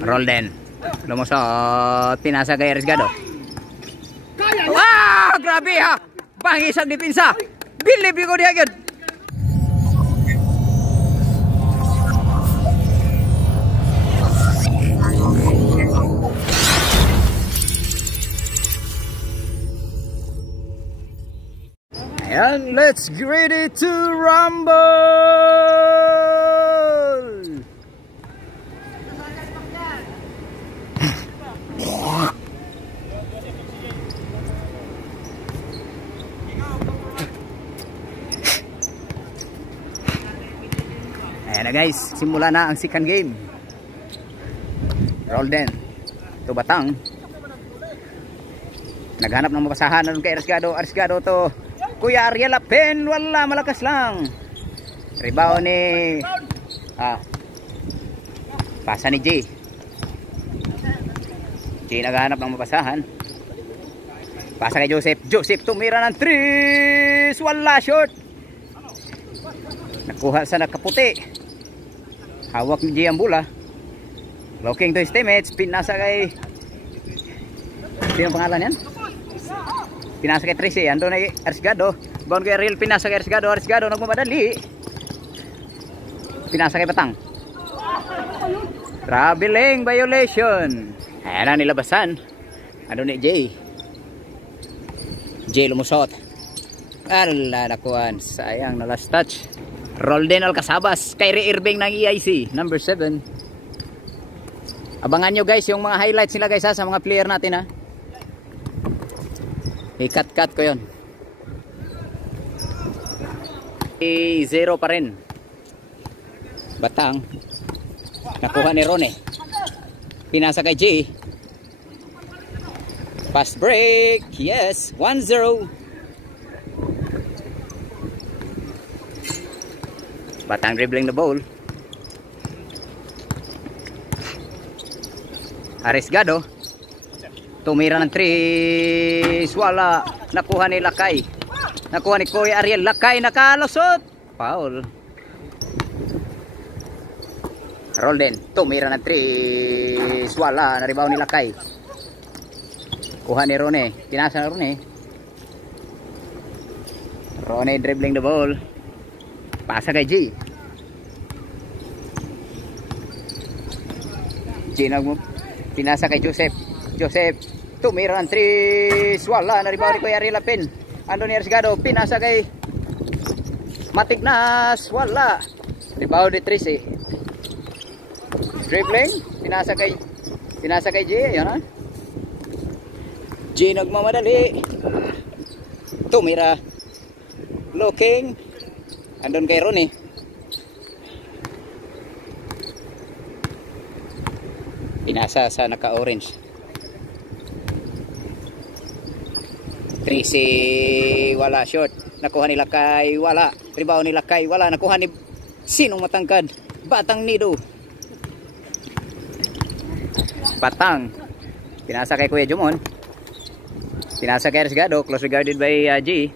Rolden. Lumusot. Pinasa kay Arriesgado. Wow! Grabe ha! Bangis ang depensa. Believe ko niya agad. And let's get ready to rumble! Ayan na guys, simula na ang second game. Rolden to Batang. Naghanap ng mapasahan na kay Arriesgado. Arriesgado to Kuya Ariel Apen, wala, malakas lang. Rebound ni pasa ni Jay. Jay naghahanap ng mapasahan. Pasa kay Joseph. Joseph tumira ng 3, wala, short. Nakuha sa nakaputi. Hawak ni Jay ang bola. Looking to his teammates. Pinasa kay, sino pangalan yan? Pinasa kay Tracy, ando na Arriesgado. Bound kay Ariel, pinasa kay Arriesgado. Arriesgado nagmamadali. Pinasa kay Batang. Traveling violation. Ayan na nilabasan. Ando ni Jay. Jay lumusot. Ala, nakuhan. Sayang na last touch. Rolden Alcasabas. Kyrie Irving ng EIC. Number 7. Abangan nyo guys yung mga highlights nila guys ha, sa mga player natin ha. I-cut ko yun. 0 pa rin. Batang. Nakuha ni Rone. Pinasa kay Jay. Fast break. Yes. 1-0. Batang dribbling the ball. Arriesgado. Tumira ng 3, wala. Nakuha ni Lakay. Nakuha ni Kuya Ariel. Lakay nakalusot. Foul. Rolden. Tumira ng 3, wala. Naribaw ni Lakay. Kuha ni Rone. Pinasa na Rone. Rone dribbling the ball. Pasa kay G. G pinasa kay Joseph. Joseph tumira ng 3, wala, naribaw ni Kuya Ariel Apen. Ando ni Arriesgado, pinasa kay Matignas, wala. Ribaw ni Tracy. Dribbling, pinasa kay Jay, yan ha. Jay nagmamadali. Tumira. Looking. Andun kay Ronnie. Pinasa sa naka-orange. Tracy, wala, short. Nakuha ni Lakay, wala. Rebound ni Lakay, wala. Nakuha ni sinong matangkad? Batang Nido. Batang. Pinasa kay Kuya Jumon. Pinasa kay Arriesgado, close regarded by G.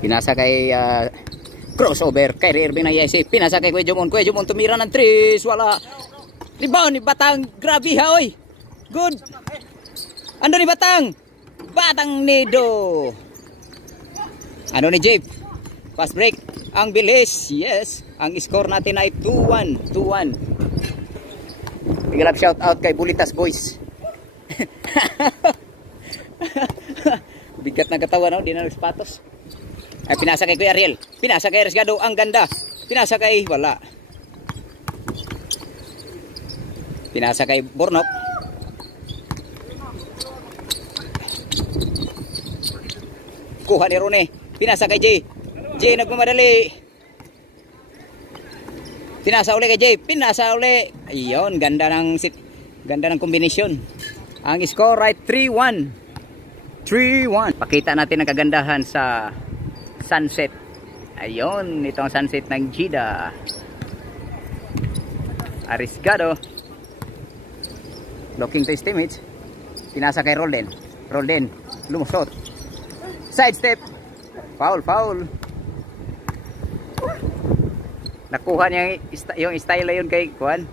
Pinasa kay crossover kay Irving ng EIC. Pinasa kay Kuya Jumon. Kuya Jumon tumira ng 3, wala. Rebound ni Batang, grabe ha, oy. Good. Ano ni Batang? Batang Nido. Ano ni Jay? Fast break. Ang bilis. Yes. Ang score natin ay 2-1. 2-1. Big up shout out kay Bulitas Boys. Bigat na katawan, no? Di na nagsapatos. Ay, pinasa kay Kuya Ariel. Pinasa kay Arriesgado. Ang ganda. Pinasa kay wala. Pinasa kay Bornok. Kuha ni Rone. Pinasa kay Jay. Jay nagmamadali. Pinasa uli kay Jay. Pinasa uli. Ayun, ganda ng kombinasyon. Ang score ay 3-1. 3-1. Pakita natin ang kagandahan sa sunset. Ayun, ito ang sunset ng Jeddah. Arriesgado. Looking to his teammates. Pinasa kay Rolden. Rolden. Lumusot. Side step. Foul, foul. Nakuha niya yung style na yun kay Juan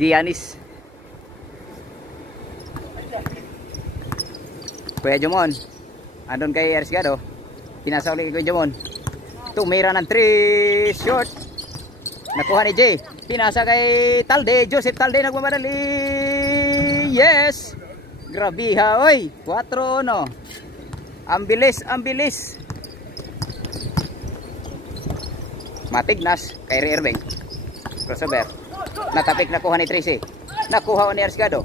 Giannis. Kuya Jomon, andun kay Ersgado. Pinasa ulit kay Kuya Jomon. Tumira ng 3 short. Nakuha ni Jay. Pinasa kay Talde. Joseph Talde nagmamadali. Yes! Grabe ha, oy. 4-1. Ang bilis, ang bilis. Matignas kay Irving. Crossover. Natapik, nakuha ni Tracy. Nakuha ni Arisgado.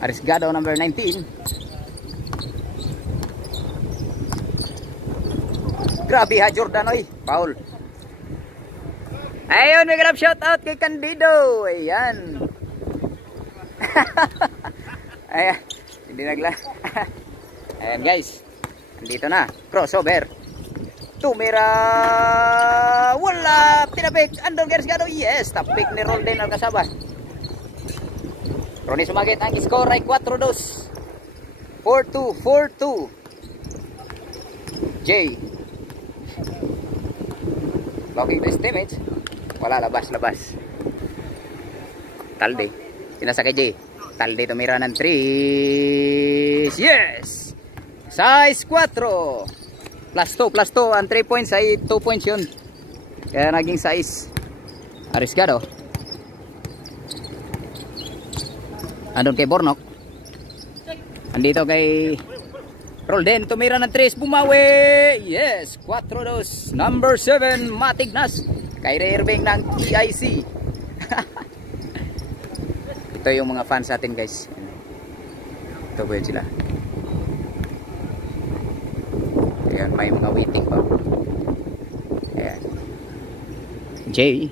Arisgado number 19. Grabe ha, Jordan, oy. Foul. Ayun, may grab shoutout kay Candido. Ayan. Ayan. Hindi nagla. Ayan guys. Dito na. Crossover. Tumira. Wala. Tinapik. Andon Gersgado. Yes. Tapik ni Rolden Alcazaba. Ronnie Sumagit. Ang score ay 4-2. 4-2. 4-2. Jay. Blocking this damage. Wala. Labas. Talde. Pinasa kay Jay. Talde tumira ng 3. Yes! Size 4. Plus 2. Ang 3 points ay 2 points yun. Kaya naging size. Arisgado. Andun kay Bornok. Andito kay Rolden. Tumira ng 3. Bumawi. Yes. 4-2. Number 7. Matignas. Kay Irving ng EIC. Ito yung mga fans natin guys. Ito po yun sila. Ayan, may mga waiting pa. Ayan. Jay.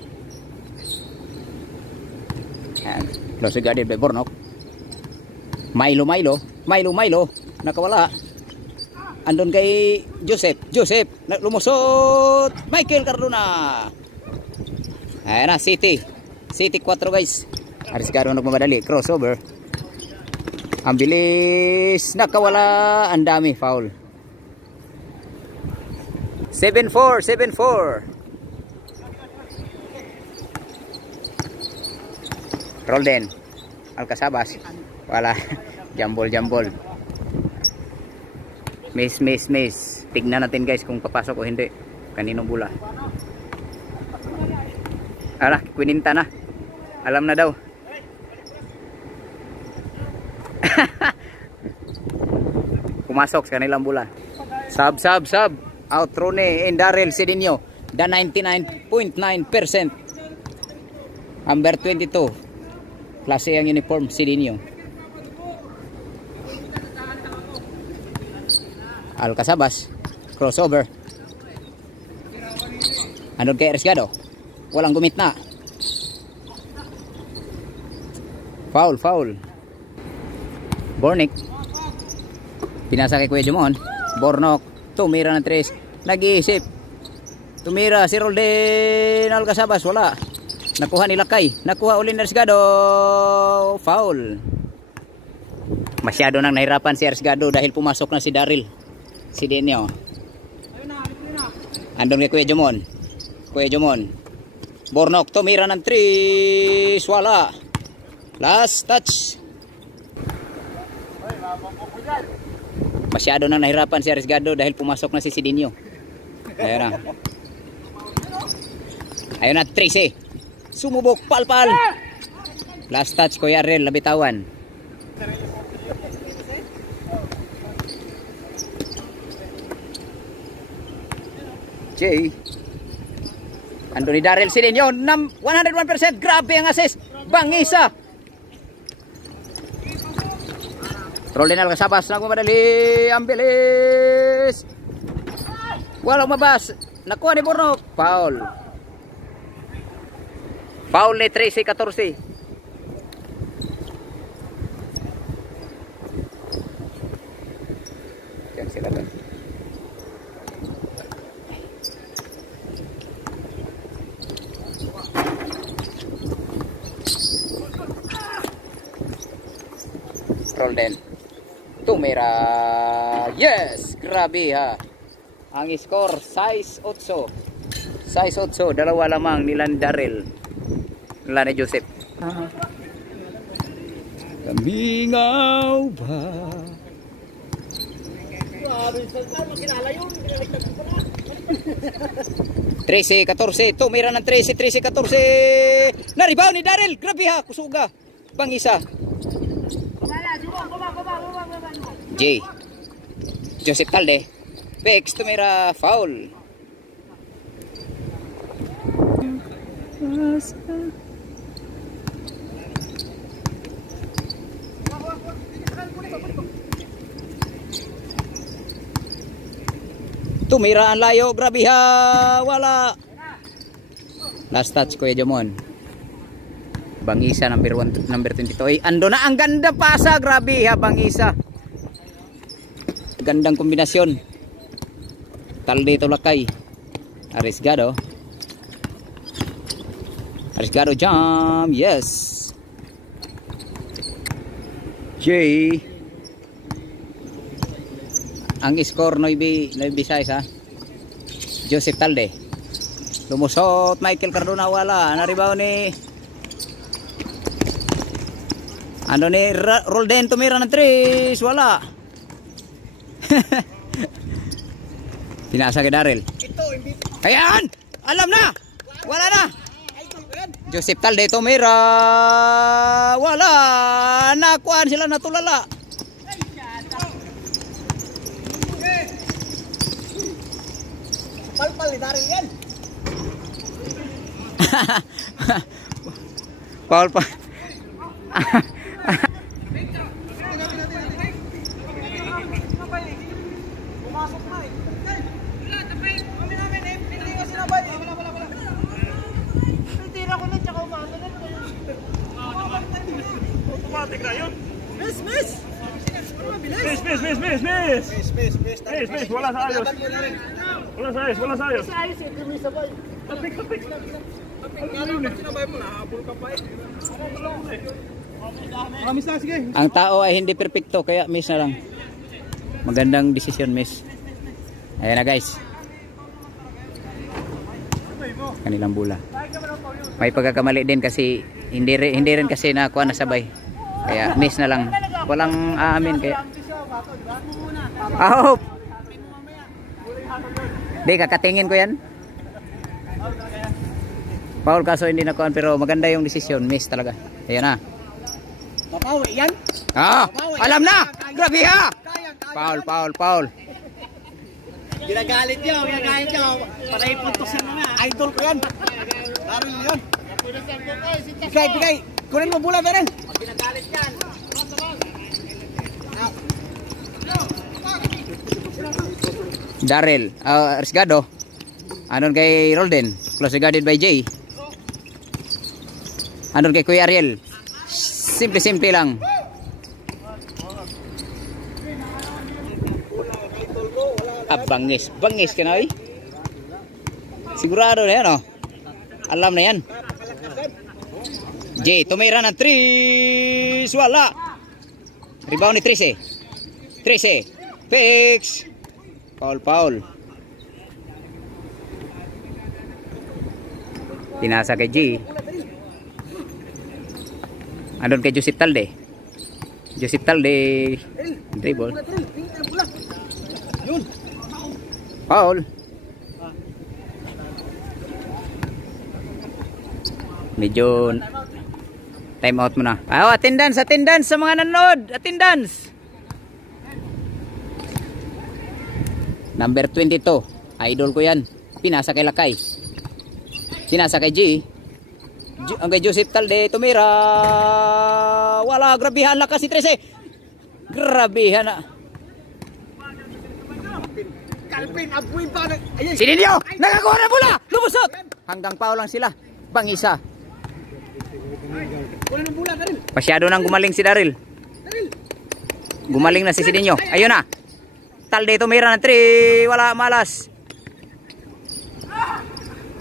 Ayan. Close guarded by Bornok. Milo. Nakawala. Andun kay Joseph. Lumusot. Michael Cardona. Ayan na, City 4 guys. Arisgado nagmamadali. Crossover. Ang bilis. Nakawala. Ang dami. Foul. 7-4. Rolden Alcazabas. Wala. Jambol. Miss. Tignan natin guys kung papasok o hindi. Kaninong bula. Ala, Quininta na. Alam na daw. Pumasok sa kanilang bula. Sub. Out Rone and Daryl Cedinho. The 99.9%. Number 22. Klase ang uniform Cedinho. Alcazabas. Crossover. Andun kay Arisgado. Walang gumit na. Foul. Bornik. Pinasa kay Kuya Jomon. Bornok. Tumira ng 3. Nag-iisip. Tumira si Rolden Alcazabas. Wala. Nakuha ni Lakay. Nakuha uli ni Arisgado. Foul. Masyado nang nahirapan si Arisgado dahil pumasok na si Daryl Cedinho. Andun kay Kuya Jomon. Bornok. Tumira ng 3. Wala. Last touch. Masyado nang nahirapan si Arisgado dahil pumasok na si Cedinho. Ayun na 13. Sumubok. Palpal. Last touch Kuya Arel. Labitawan. Jay. Ando ni Daryl Cedinho. 101%. Grabe ang assist. Bangisa. Rolden Alcazabas nagmamadali. Ang bilis. Walang mabas. Nakuha ni Bornok. Foul ni 13-14. Yan sila doon. Rolden. Tumira. Yes. Grabe ha. Ang score, size 8. Size 8, dalawa lamang nila ni Daryl. Nila ni Joseph. Kamingaw ba? 13, 14, tumira ng 13, 13, 14. Naribaw ni Daryl, grabe ha, kusuga. Pang-isa. J. Joseph Talde. Pex, tumira, foul. Tumira ang layo, grabe ha, wala. Last touch, Kuya Jamon. Bangisa, number 22. Ay, ando na, ang ganda pasa, grabe ha, Bangisa. Gandang kombinasyon. Talde Tulakay. Arriesgado. Arriesgado jump, yes. J. Ang score 9-6 ha. Joseph Talde. Lumusot Michael Cardona, wala. Naribaw ni Rolden, tumira ng 3, wala. Pinasa kay Daryl. Ayan! Alam na! Wala na! Joseph Talde, tumira, wala. Nakuan sila, natulala. Palpal ni Daryl yan. Paul pa. Pumasok na eh. Kami namin eh. Hindi kasi nabali. Wala. Tira ko na tsaka umaga na. Automatic na yun. Miss! Miss! Wala sa ayos. Wala sa ayos. Ayos eh, kumisabay. Tapik. Sinabay mo na, habol ka pa eh. Miss na, sige. Ang tao ay hindi perpekto, kaya miss na lang. Magandang desisyon, miss. Ayan na guys. Kanilang bula. May pagkakamali din kasi hindi rin kasi nakuha na sabay. Kaya miss na lang. Walang aamin kaya. Oh. Di kakatingin ko yan. Paul, kaso hindi nakuha pero maganda yung desisyon, miss talaga. Ayan na. Mapawi yan? Ah, alam na. Grabe ha. Paul. Ginagalit nyo. Patay puntos yan na. Idol ko yan. Daryl yun. Bigay. Kunin mo bola, Daryl. Ginagalit yan. Daryl, Arriesgado. Anon kay Rolden, close guarded by Jay. Anon kay Kuya Ariel. Simple lang. Bangis ka na eh. Sigurado na yan oh. Alam na yan. Jay, tumira ng 3, wala. Rebound ni 13. Fix. Paul. Pinasa kay G. Andun kay Joseph Talde. Dribble. Paul. Medyo time out muna. Attendance sa mga nanood. Attendance. Number 22. Idol ko yan. Pinasa kay Lakay. Pinasa kay G. Ang kay Joseph Talde. Tumira. Wala. Grabihan lang kasi 13. Grabihan na. Calvin, abuin pa. Sininyo! Nakakuha na bola! Lumusot! Hanggang pao lang sila. Bangisa. Kunin ng bola, Daryl. Masyado nang gumaling si Daryl. Gumaling na si Sininyo. Ayun na. Talde tumira ng 3. Wala, malas.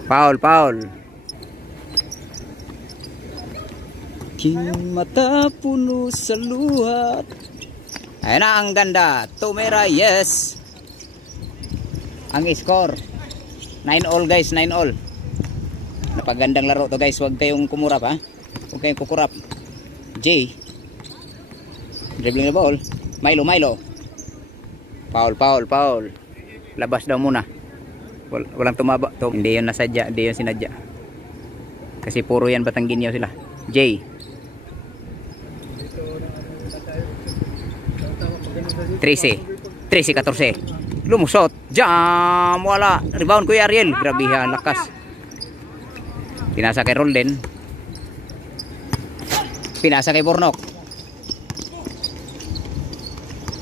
Paul. King mata puno sa luhat. Ayun na, ang ganda. Tumira, yes. ang score. 9-all guys, 9-all. Napagandang laro to guys. Huwag kayong kumurap ha. Huwag kayong kukurap. J. Dribbling the ball. Milo. Foul. Labas daw muna. Walang tumaba. Hindi yun nasadya. Hindi yun sinadya. Kasi puro yan Batangginyaw sila. J. 13-14. Lumusot. Jam. Wala. Rebound Kuya Ariel. Grabe ha. Lakas. Pinasa kay Rolden. Pinasa kay Bornok.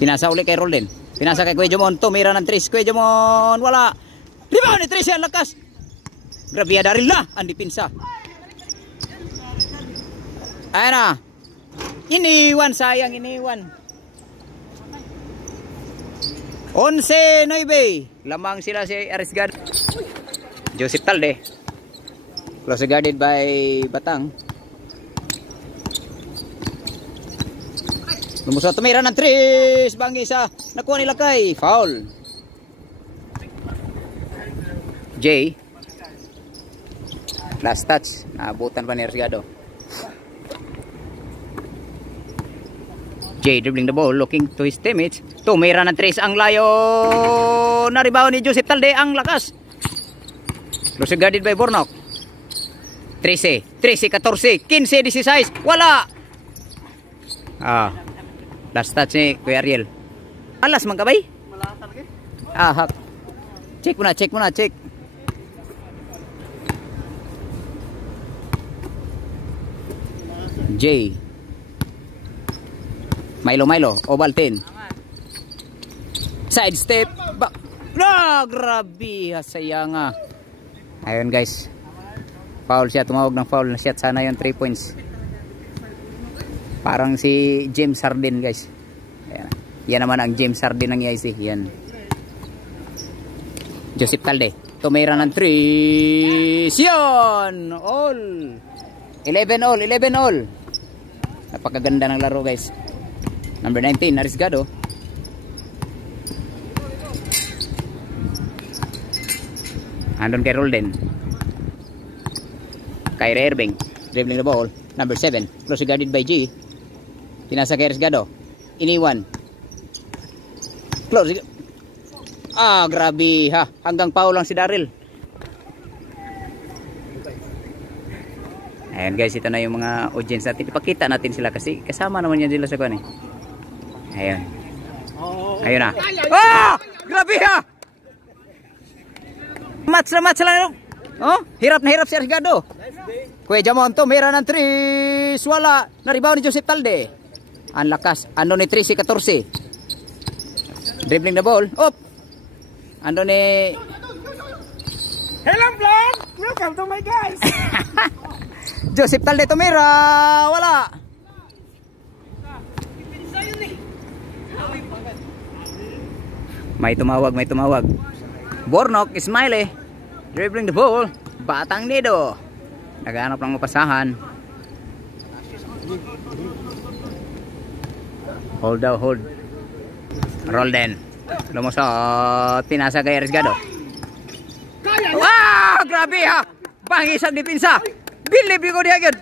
Pinasa uli kay Rolden. Pinasa kay Kuya Jomon. Tumira ng 3. Kuya Jomon. Wala. Rebound ni 3 yan. Lakas. Grabe ha. Daril na. Ang dipinsa. Ayan na. Iniwan. Sayang iniwan. 11-9. Lamang sila si Arisgado. Joseph Talde. Close guarded by Batang. Lumusot tumira ng 3. Bang isa. Nakuha nila kay. Foul. J. Last touch. Naabutan pa ni Arisgado. J dribbling the ball, looking to his teammates. Tumira ng 3 ang layo. Naribaw ni Joseph Talde. Ang lakas. Close guarded by Bornok. 13-14. 15-16. Wala. Last touch ni Kuya Ariel. Alas man kabay? Hak. Check muna. J. Milo, Ovaltine. Side step. Grabe. Sayang nga. Ayun guys. Foul siya. Tumawag ng foul na shot. Sana yung 3 points. Parang si James Harden guys. Ayan. Yan naman ang James Harden ng EIC. Yan. Joseph Talde. Tumira ng 3. Yun. All. 11 all. Napakaganda ng laro guys. Number 19, Arisgado. Andon kay Rolden. Kyrie Irving. Dribbling the ball. Number 7. Close guarded by G. Pinasa kay Arisgado. Iniwan. Close. Grabe ha. Hanggang foul lang si Daryl. Ayan guys, ito na yung mga audience natin. Ipakita natin sila kasi kasama naman yan sila sa kuwan eh. Ayun. Ayun na. Grabe ha! Match lang. Hirap na hirap si Arisgado. Kuya Jamon tumira ng 3. Wala. Naribaw ni Joseph Talde. Ang lakas. Ano ni 13-14. Dribbling the ball. Ano ni... Hello vlog! Welcome to my guys! Joseph Talde tumira. Wala. May tumawag. Bornok, Ismaile. Dribbling the ball. Batang Nido. Naghanap ng mapasahan. Hold. Rolden. Lumusot. Pinasa kay Arisgado. Grabe ha. Bangisag dipinsa. Bilib ko di agad.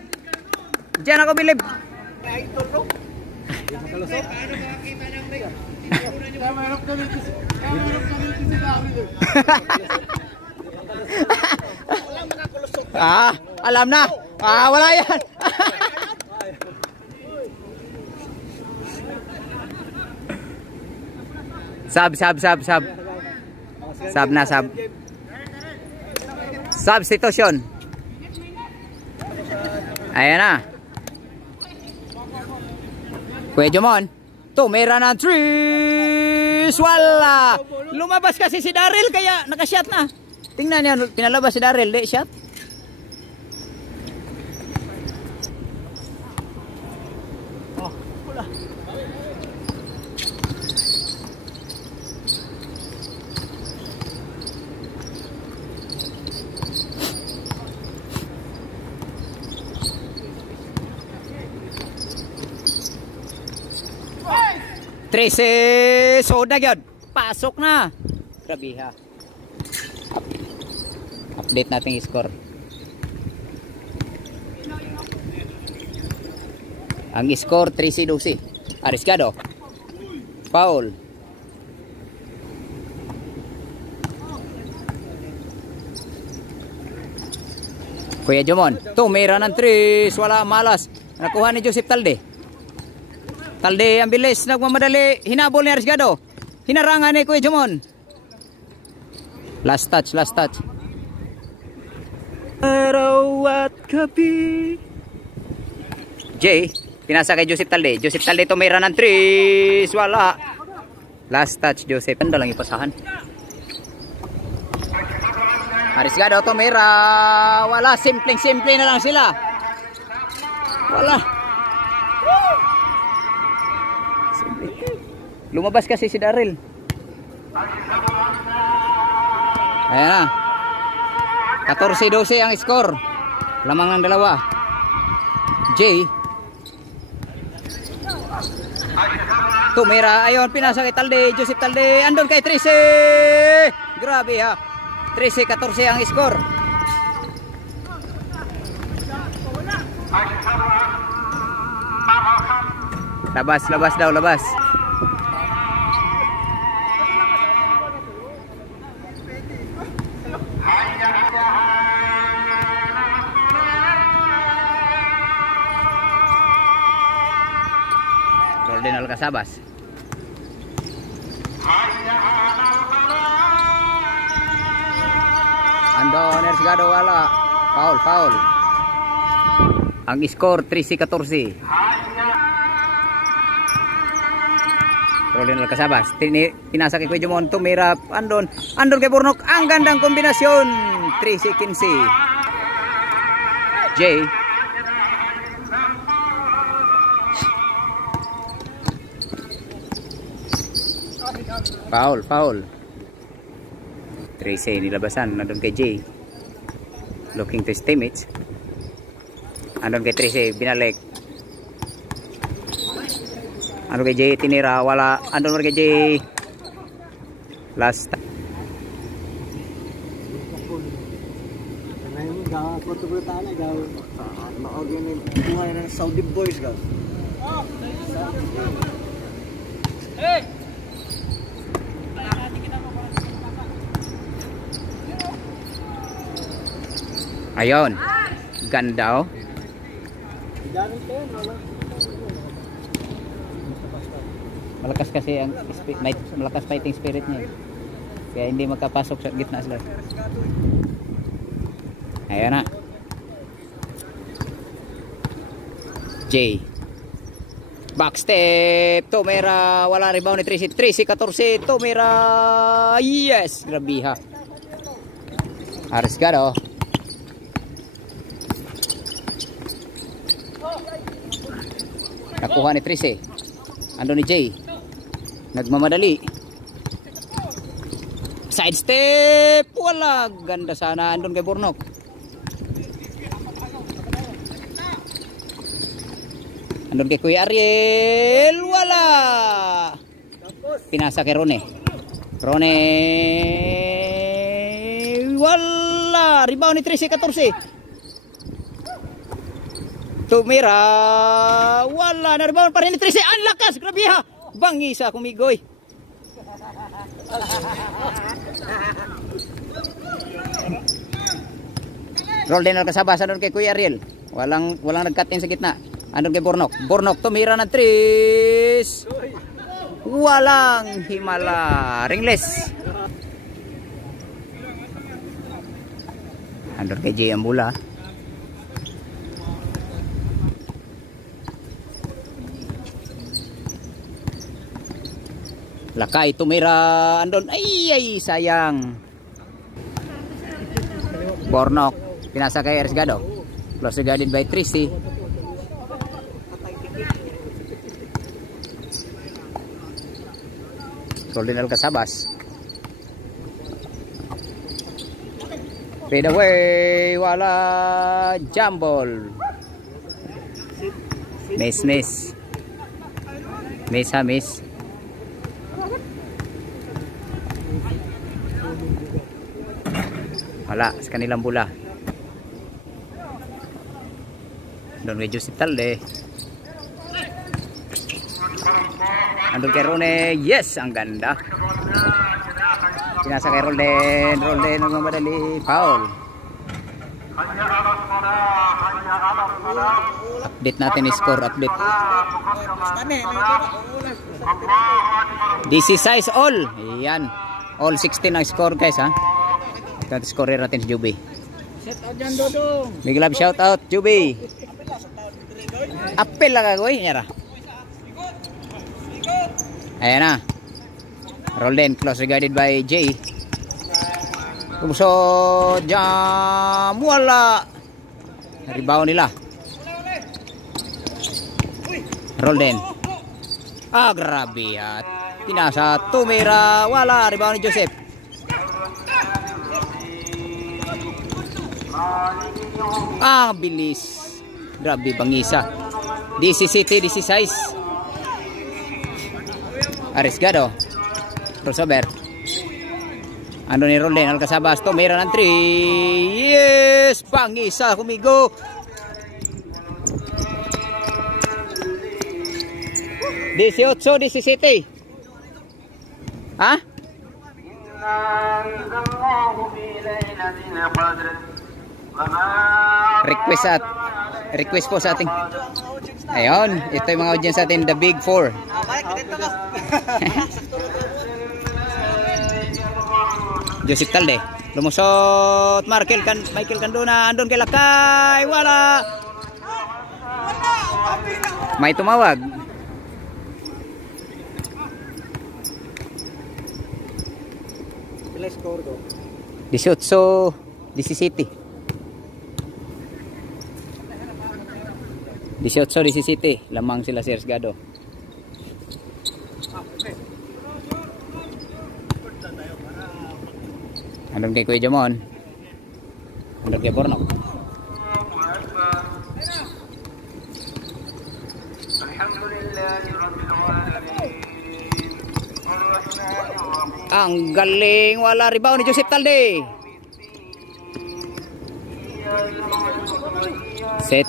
Diyan ako bilib. Alam na. Wala yan. Sub. Substitution. Ayan na. Kuya Jomon. Tumira ng 3. Wala. Lumabas kasi si Daryl kaya nakashot na. Tingnan niyo, pinalabas si Daryl. Di shot. Wala. Trece, soda gyud. Pasok na. Grabe ha. Update natin yung score. Ang score 13-12. Arriesgado. Foul. Kuya Jomon, tumira ng 3, wala, malas. Nakuha ni Joseph Talde. Talde ang bilis, nagmamadali, hinabol ni Arriesgado. Hinarangan ni Kuya Jomon. Last touch, last touch. Araw at gabi. Jay, pinasa kay Joseph Talde. Joseph Talde tumira ng 3, wala. Last touch, Joseph. Ganda lang ipasahan. Arriesgado, tumira. Wala, simpleng-simple na lang sila. Wala. Simple. Lumabas kasi si Daryl. Ayan na. 14-12 ang score. Lamang ng dalawa. Jay. Tumira. Ayun, pinasa kay Talde. Joseph Talde. Andon kay 13. Grabe ha. 13-14 ang score. Labas, labas daw, labas. Roldan Alcasabas. Andon Arriesgado, wala. Foul, foul. Ang score 13-14. Roldan Alcasabas. Pinasa kay Kuya Jomon, tumira. Andon kay Burnok. Ang gandang kombinasyon. 13-15. Jay. Foul, foul. 13 nilabasan. Nandun kay Jay. Looking to his teammates. Andun kay 13. Binalik. Andun kay Jay. Tinira. Wala. Andun kay Jay. Last. Saudi boys ka. Ayun. Ganda oh. Malakas kasi ang malakas fighting spirit niya. Kaya hindi makapasok sa gitna sila. Ayun na. Jay. Backstep. Tumira. Wala rebound ni 13-14. Tumira. Yes. Grabiha. Arriesgado. Nakuha ni 13. Ando ni Jay. Nagmamadali. Side step. Wala. Ganda sana. Andun kay Burnok. Andun kay Kuya Ariel. Wala. Pinasa kay Rone. Rone. Wala. Rebound ni 13-14. Tumira. Wala na rebound pa rin ni 13. Ang lakas. Grabe ha. Bangisa kumigoy. Roldan Alcasabas. Andun kay Kuya Ariel. Walang nag-cut in sa gitna. Andun kay Burnok. Burnok tumira ng 3. Walang himala. Ringless. Andun kay Jay Ambula. Lakay tumira. Andun. Ay sayang. Burnok. Pinasa kay Arriesgado. Close guarded by 13. Roldan Alcasabas. Fade away. Wala. Jumble. Miss. Miss ha, miss. Wala sa kanilang bula. Doon kay Joseph Talde. Andun kay Rone. Yes, ang ganda. Pinasa kay Rolden. Rolden nagmamadali. Foul. Update natin yung score. Update. DC size all. Ayan. All 16 ang score guys ha. Ito score natin si Juby. Shout out dyan, Dodong. Big love shout out Juby. Apel lang ako eh. Nyara. Ayan na. Rolden close regarded by Jay. Tumusod. Jam. Wala. Rebound nila. Rolden. Ah, grabe at pinasa. Tumira. Wala. Rebound ni Joseph. Ah, bilis. Grabe bangisa. DC City, DC size. Arriesgado. Crossover. Ano ni Rolden Alcazabas. Tumira ng 3. Yes! Bangisa. Kumigo. DC8, DC City. Ha? Request po sa ating. Ayun, ito yung mga audience sa atin, the Big Four. Joseph Talde, lumusot. Michael Candona, andun kay Lakay. Wala. May tumawag. Sila score ko. 18, DC City. 18, DC City. Lamang sila si Arriesgado. Andun kay Kuya Jamon. Andun kay Bornok. Ang galing. Wala rebound ni Joseph Talde. Set.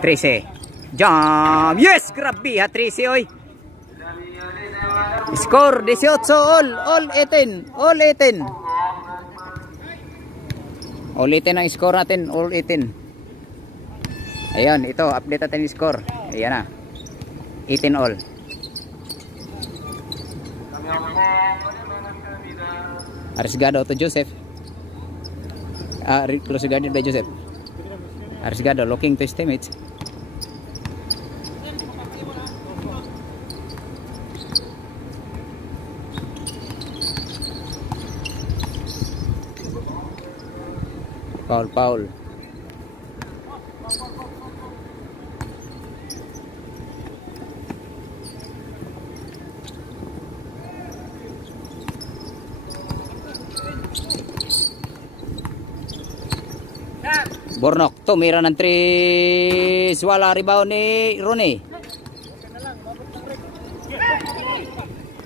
13. Jam. Yes, grabe ha 13 oy. Score 18 all 18. All 18. All 18 ang score natin, all 18. Ayun, ito update natin yung score. Ayan na. 18 all. Arriesgado to Joseph. Close guarded by Joseph. Arriesgado looking to his teammates. Foul. Bornok, tumira ng 3. Wala rebound ni Ronnie.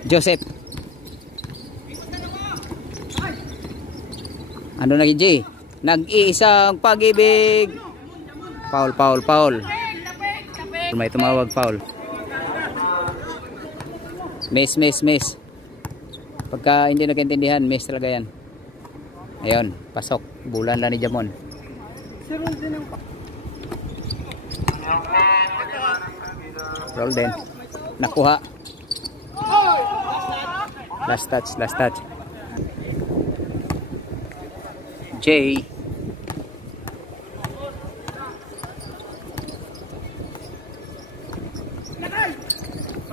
Joseph. Ano na G? Nag-iisang pag-ibig. Foul. May tumawag foul. Miss. Pagka hindi nagkaintindihan, miss talaga yan. Ayun, pasok. Bulan lang ni Jamon. Rolden. Nakuha. Last touch. Jay.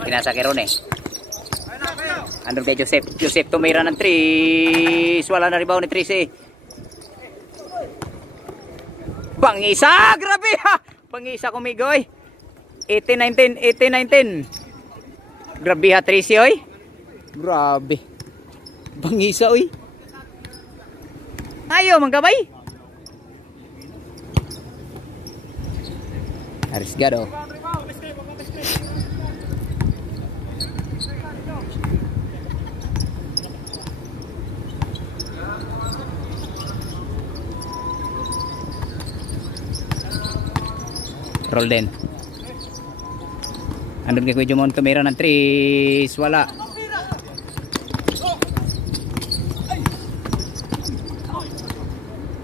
Pinasa kay Rone. Andun kay Joseph. Joseph tumira ng 3. Wala na rebound ni 3C. Bangisa! Grabe ha! Bangisa kumigoy. 18-19. Grabe ha 3C oy. Grabe. Bangisa oy. Ayo manggabay. Arriesgado. Roll din. Andun kay Kuya Jumon tumira ng 3. Wala.